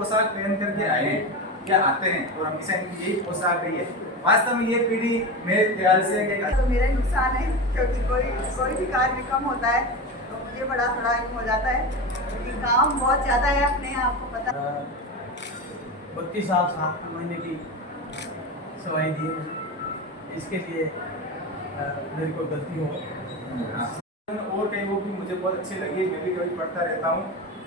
पोशाक पहन करके आए हैं क्या आते हैं और हमेशा इनकी यही पोशाक रही है। वास्तव में ये पीढ़ी मेरे ख्याल से तो मेरा ही नुकसान है, क्योंकि कोई भी कार्य कम होता है तो मुझे बड़ा थोड़ा हो जाता है, क्योंकि काम बहुत ज़्यादा है अपने आपको पता। 32 साल 7 महीने की सवाई दी है, इसके लिए मेरी कोई गलती हो और कई वो भी मुझे बहुत अच्छी लगी, मैं भी कभी पढ़ता रहता हूँ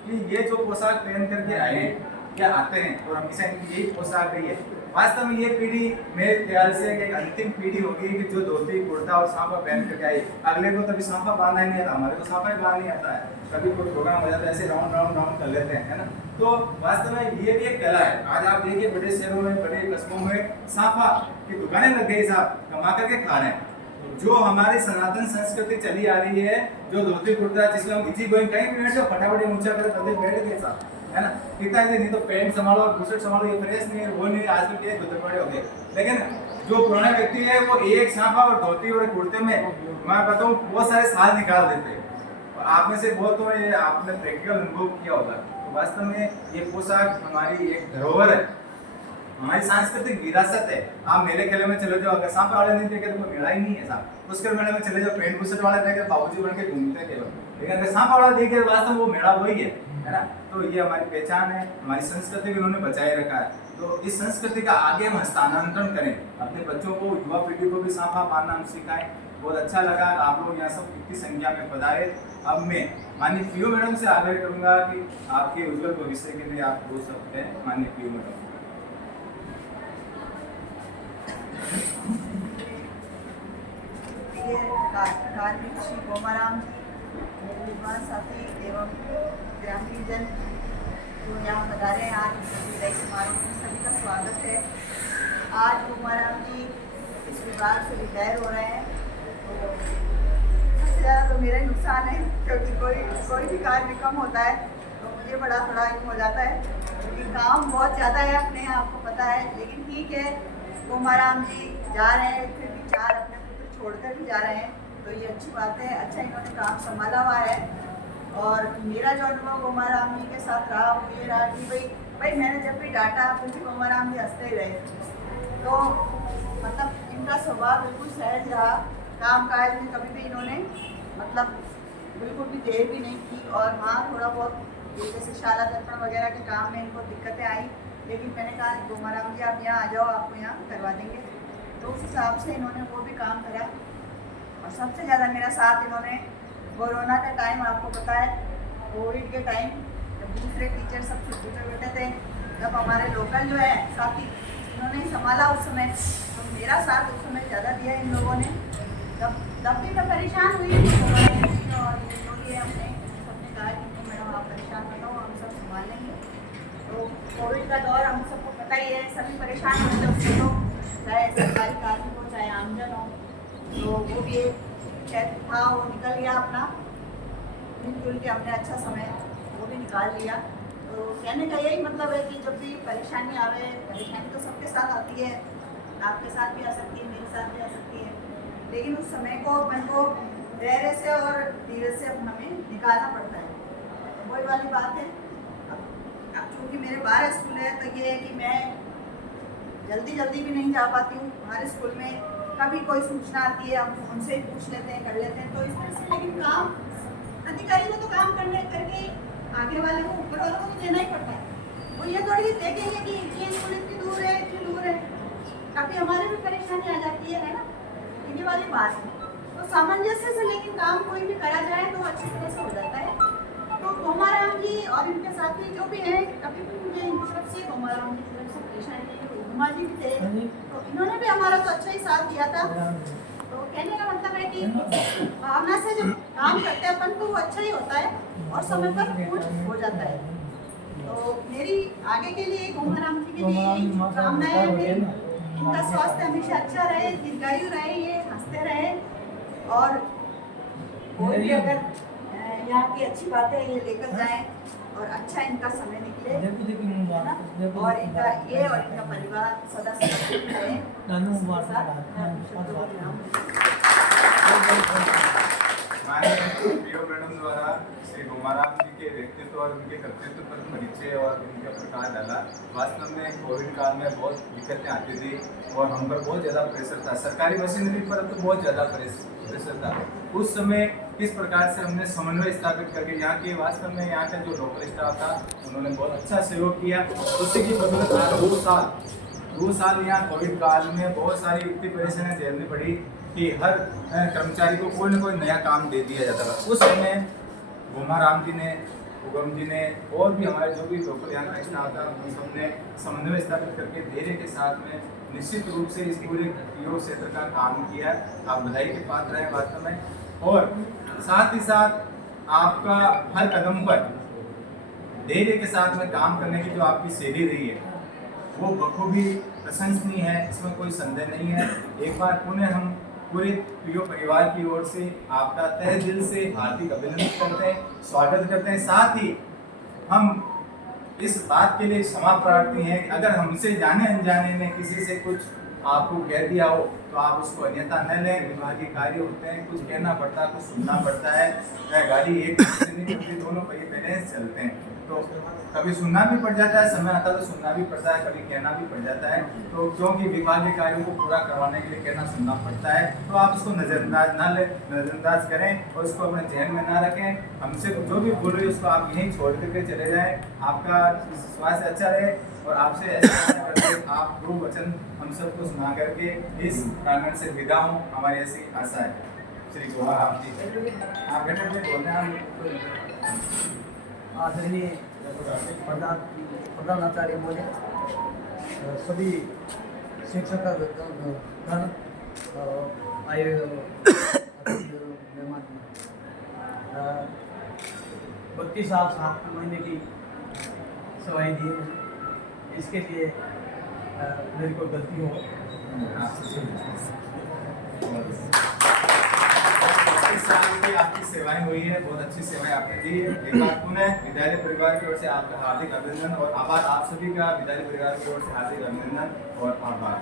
कि ये जो पोशाक पहन करके आए हैं क्या आते हैं और हमेशा इनकी यही पोशाक रही है। वास्तव में ये पीढ़ी मेरे ख्याल से एक अंतिम पीढ़ी होगी कि जो धोती कुर्ता और साफा पहन करके आई। अगले को तभी साफा बांधना ही नहीं आता, हमारे को साफा ही बांधना नहीं आता है, कभी कोई प्रोग्राम हो जाता है ऐसे राउंड राउंड राउंड कर लेते हैं, है ना। तो वास्तव में ये भी एक कला है। आज आप देखिए बड़े शहरों में बड़े कस्बों में साफा की दुकानें लग गई, साहब कमा करके खा रहे हैं। जो हमारी सनातन संस्कृति चली आ रही है, जो धोती कुर्ता जिसमें हम इजी गोइंग कहीं भी बैठ जाओ फटाफट ऊंचा करे तभी बैठ गए साहब, है ना। कितना ही नहीं तो पैंट संभालो और बुशर्ट संभालो, ये फ्रेश नहीं है वो नहीं, आजकल के धोते पड़े हो गए। लेकिन जो पुराना व्यक्ति है वो एक साफा और धोती और कुर्ते में मैं बताऊं बहुत सारे साल निकाल देते हैं। और आप में से बहुत तो ये आपने प्रैक्टिकल अनुभव किया होगा। तो वास्तव में ये पोशाक हमारी एक धरोहर है, हमारी सांस्कृतिक विरासत है। आप मेले खेले में चले जाओ, अगर साफा वाले नहीं देखे तो कोई मेला ही नहीं है साहब। उसके मेले में चले जाओ, पेंट बुशर्ट वाले देखे बाबूजी बन के घूमते हैं केवल, लेकिन अगर साफा वाला देखे वास्तव वो मेला वही है ना। तो ये हमारी पहचान है, हमारी संस्कृति को उन्होंने बचाए रखा है। तो इस संस्कृति का आगे हम हस्तांतरण करें, अपने बच्चों को, युवा पीढ़ी को भी साफा पहनना हम सिखाएं। बहुत अच्छा लगा आप लोग यहाँ सब इतनी संख्या में पधारे। अब मैं माननीय पीओ मैडम से आग्रह करूंगा कि आपके उज्जवल भविष्य के लिए आप बोल सकते हैं। माननीय पीओ मैडम। कार्मिक श्री गोमाराम जी, मेरे विद्वान साथी एवं ग्रामीणजन जो यहाँ पधारे हैं आज विदाई समारोह में, सभी का स्वागत है। आज गोमाराम जी इस विभाग से रिटायर हो रहे हैं, तो सबसे ज़्यादा तो मेरा ही नुकसान है, क्योंकि कोई भी कार्य कम होता है तो मुझे बड़ा थोड़ा हो जाता है, क्योंकि काम बहुत ज़्यादा है अपने आपको पता है। लेकिन ठीक है, गोमाराम जी जा रहे हैं, फिर भी 4 अपने पुत्र छोड़कर भी जा रहे हैं, तो ये अच्छी बात है। अच्छा इन्होंने काम संभाला हुआ है। और मेरा जो अनुभव गोमाराम जी के साथ रहा वो ये रहा कि भाई मैंने जब भी डांटा फिर भी गोमाराम जी हंसते ही रहे। तो मतलब इनका स्वभाव बिल्कुल सहज रहा, काम काज में कभी भी इन्होंने मतलब बिल्कुल भी देर भी नहीं की। और हाँ, थोड़ा बहुत जैसे शाला दर्पण वगैरह के काम में इनको दिक्कतें आई, लेकिन मैंने कहा गोमाराम जी आप यहाँ आ जाओ, आपको यहाँ करवा देंगे। तो उस हिसाब से इन्होंने वो भी काम करा। और सबसे ज़्यादा मेरा साथ इन्होंने कोरोना का टाइम, आपको पता है कोविड के टाइम जब दूसरे टीचर सब छुट्टी पे बैठे थे, जब हमारे लोकल जो है साथी इन्होंने संभाला उस समय, तो मेरा साथ उस समय ज़्यादा दिया इन लोगों ने। तब भी मैं परेशान हुई और जो भी हमने सबने कहा कि मैडम आप परेशान मत हो, हम सब संभाल लेंगे। तो कोविड का दौर हम सबको पता ही है, सभी परेशान होते उससे, तो चाहे सरकारी कार्मिक हो चाहे आमजन हो। तो वो भी एक क्षेत्र था, वो निकल गया अपना, मिलजुल के हमने अच्छा समय वो भी निकाल लिया। तो कहने का यही मतलब है कि जब भी परेशानी आवे, परेशानी तो सबके साथ आती है, आपके साथ भी आ सकती है, मेरे साथ भी आ सकती है, लेकिन उस समय को अपन को धैर्य से और धीरे से हमें निकालना पड़ता है। तो वही वाली बात है। अब चूँकि मेरे 12 स्कूल है, तो ये है कि मैं जल्दी भी नहीं जा पाती हूँ। हमारे स्कूल में कभी कोई सूचना आती है, हम उनसे पूछ लेते हैं, कर लेते हैं, तो इस तरह से। लेकिन काम अधिकारी को तो काम करके आगे वाले को, ऊपर वालों को तो देना ही पड़ता है। वो ये थोड़ी देखेंगे कि ये स्कूल इतनी दूर है, इतनी दूर है, काफ़ी हमारे भी परेशानी आ जाती है ना, ये वाली बात है। तो सामंजस्य से लेकिन काम कोई भी करा जाए तो अच्छी तरह से हो जाता है। तो गोमाराम जी और इनके साथी जो भी हैं, कभी भी मुझे इनकी तरफ से, गोमाराम जी की तरफ से परेशानी नहीं हुई। उमा जी भी थे, तो इन्होंने भी हमारा तो अच्छा ही साथ दिया था। तो कहने का मतलब है कि भावना से जब काम करते हैं अपन तो वो अच्छा ही होता है और समय पर पूर्ण हो जाता है। तो मेरी आगे के लिए गोमाराम जी के लिए शुभकामनाएं हैं। इनका स्वास्थ्य हमेशा अच्छा रहे, दीर्घायु रहे, ये हंसते रहे, और कोई भी अगर यहाँ की अच्छी बातें ये लेकर जाएं और अच्छा इनका समय निकले, है ना। और इनका ये और इनका परिवार सदा सुरक्षित रहे। माननीय पीओ मैडम द्वारा श्री गोमाराम जी के व्यक्तित्व और उनके कर्तृत्व पर परिचय और उनके प्रकाश डाला। वास्तव में कोविड काल में बहुत दिक्कतें आती थी और हम पर बहुत ज़्यादा प्रेशर था, सरकारी मशीनरी पर तो बहुत ज़्यादा प्रेशर था। उस समय किस प्रकार से हमने समन्वय स्थापित करके यहाँ के वास्तव में यहाँ का जो लोकल स्टाफ था उन्होंने बहुत अच्छा सहयोग किया। उससे की बदौलत आज 2 साल यहाँ कोविड काल में बहुत सारी इतनी परेशानियाँ झेलनी पड़ी कि हर कर्मचारी को कोई न कोई नया काम दे दिया जाता था। उस समय गोमाराम जी ने, उगम जी ने और भी हमारे जो भी लोकल यहाँ का स्टाफ था उन सबने समन्वय स्थापित करके धैर्य के साथ में निश्चित रूप से इस पूरे पीओ क्षेत्र का काम किया। आप बधाई के पात्र हैं वास्तव में। और साथ ही साथ आपका हर कदम पर धैर्य के साथ में काम करने की जो आपकी शैली रही है वो बखूबी प्रशंसनीय है, इसमें कोई संदेह नहीं है। एक बार पुनः हम पूरे पीओ परिवार की ओर से आपका तहे दिल से हार्दिक अभिनंदन करते हैं, स्वागत करते हैं। साथ ही हम इस बात के लिए क्षमा प्रार्थी हैं कि अगर हमसे जाने अनजाने में किसी से कुछ आपको कह दिया हो तो आप उसको अन्यथा न लें। विभागीय कार्य होते हैं, कुछ कहना पड़ता है, कुछ सुनना पड़ता है। गाड़ी एक से नहीं चलती, दोनों पहिए पहले चलते हैं, तो कभी सुनना भी पड़ जाता है, समय आता है तो सुनना भी पड़ता है, कभी कहना भी पड़ जाता है। तो क्योंकि विभागीय कार्यों को पूरा करवाने के लिए कहना सुनना पड़ता है, तो आप उसको नज़रअंदाज ना ले, नज़रअंदाज करें और उसको अपने जहन में ना रखें। हमसे जो भी बोल रही है उसको आप यहीं छोड़ करके चले जाएं। आपका स्वास्थ्य अच्छा रहे और आपसे ऐसा करके आप दो वचन हम सबको सुना करके इस प्रांगण से विदा हों, हमारी ऐसी आशा है। श्री गोमाराम जी आप बेटे बोलते हैं। आदरणीय प्रधानाचार्य महोदय, सभी शिक्षक गण, आए मेहमान, 32 साल 7 महीने की सेवाएं दी हैं, इसके लिए मेरी कोई गलती हो आपकी सेवाएं हुई है, बहुत अच्छी सेवाएं आपने दी है। एक बार पुनः विद्यालय परिवार की ओर से आपका हार्दिक अभिनंदन और आभार। आप सभी का विद्यालय परिवार की ओर से हार्दिक अभिनंदन और आभार।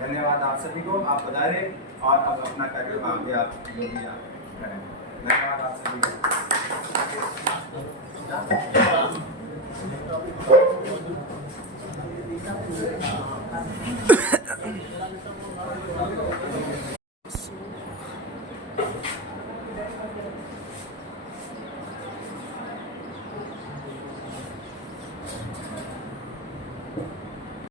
धन्यवाद आप सभी को। आप पधारे और अब अपना कार्यक्रम आगे आप जो भी आप करें। धन्यवाद आप सभी को।